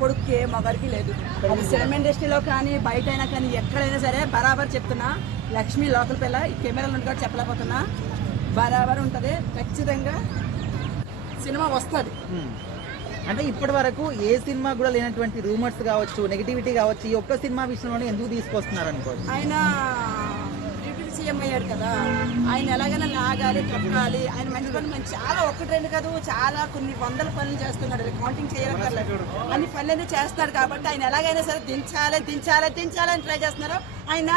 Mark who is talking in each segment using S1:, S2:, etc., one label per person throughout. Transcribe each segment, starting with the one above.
S1: కొడుక్కి మగడికి లేదు. అది సినిమా ఇండస్ట్రీలో కానీ బయట అయినా కానీ ఎక్కడైనా సరే బరాబర్ చెప్తున్నా. లక్ష్మి లోకల్ పిల్ల ఈ కెమెరాలు ఉండి కూడా చెప్పలేకపోతున్నా. బరాబర్ ఉంటుంది. ఖచ్చితంగా సినిమా వస్తుంది.
S2: అంటే ఇప్పటి వరకు ఏ సినిమా కూడా లేనటువంటి రూమర్స్ కావచ్చు నెగిటివిటీ కావచ్చు ఈ ఒక్క సినిమా విషయంలోనే ఎందుకు తీసుకొస్తున్నారు అనుకోవచ్చు
S1: ఆయన సీఎం అయ్యాడు కదా ఆయన ఎలాగైనా లాగాలి తొక్కాలి ఆయన మంచి పనులు మంచి చాలా ఒక్కటి రెండు కాదు చాలా కొన్ని వందల పనులు చేస్తున్నాడు. కౌంటింగ్ చేయక్కర్లేదు. అన్ని పనులన్నీ చేస్తున్నాడు కాబట్టి ఆయన ఎలాగైనా సరే దించాలి దించాలి దించాలి అని ట్రై చేస్తున్నారు ఆయన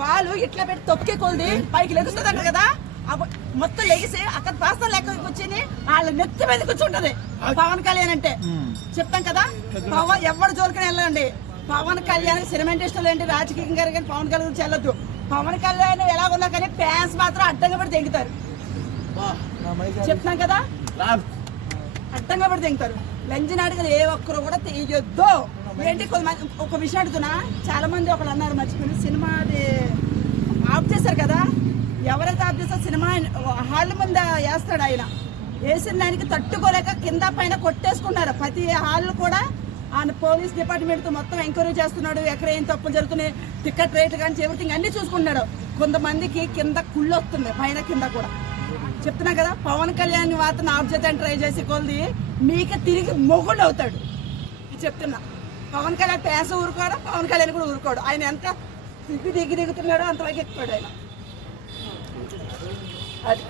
S1: బాలు ఇట్లా పెట్టి తొక్కే కొలిది పైకి లెగుస్తుంది కదా. మొత్తం లెగిసి అక్కడ పాస్తా లెక్క కూర్చొని వాళ్ళ నెత్తి మీద కూర్చుంటది. పవన్ కళ్యాణ్ అంటే. చెప్తాం కదా పవన్ ఎవరు జోలికని వెళ్ళండి పవన్ కళ్యాణ్ సినిమా ఇండస్ట్రీలో ఏంటి? రాజకీయంగా కానీ పవన్ కళ్యాణ్ గురించి వెళ్ళొద్దు పవన్ కళ్యాణ్ ఎలా ఉన్నా కానీ ఫ్యాన్స్ మాత్రం అడ్డంగా పడి తెంగుతారు. చెప్తున్నాం కదా? అడ్డంగా పడి తెంగుతారు. లంజన్ అడిగిన ఏ ఒక్కరు కూడా తీయొద్దు ఏంటి కొంతమంది ఒక విషయం అడుగుతున్నా. చాలా మంది ఒకళ్ళు అన్నారు మర్చిపోయిన. సినిమా అది ఆఫ్ చేశారు కదా? ఎవరైతే ఆఫ్ చేస్తారో సినిమా హాల్ ముందు వేస్తాడు ఆయన. వేసిన దానికి తట్టుకోలేక కింద పైన కొట్టేసుకున్నారు. ప్రతి హాల్ కూడా ఆయన పోలీస్ డిపార్ట్మెంట్తో మొత్తం ఎంక్వైరీ చేస్తున్నాడు ఎక్కడ ఏం తప్పులు జరుగుతున్నాయి టికెట్ రేట్లు కానీ ఎవ్రీథింగ్ అన్నీ చూసుకుంటున్నాడు. కొంతమందికి కింద కుళ్ళు వస్తుంది పైన కింద కూడా. చెప్తున్నా కదా పవన్ కళ్యాణ్ మాత్రం ఆబ్జెక్ట్ ట్రై చేసి కొలిది మీకు తిరిగి మొగుళ్ళు అవుతాడు. ఇది చెప్తున్నా. పవన్ కళ్యాణ్ పేస ఊరుకోడు? పవన్ కళ్యాణ్ కూడా ఊరుకోడు. ఆయన ఎంత దిగి దిగి దిగుతున్నాడో అంతవరకు ఎక్కుతాడు ఆయన. అది.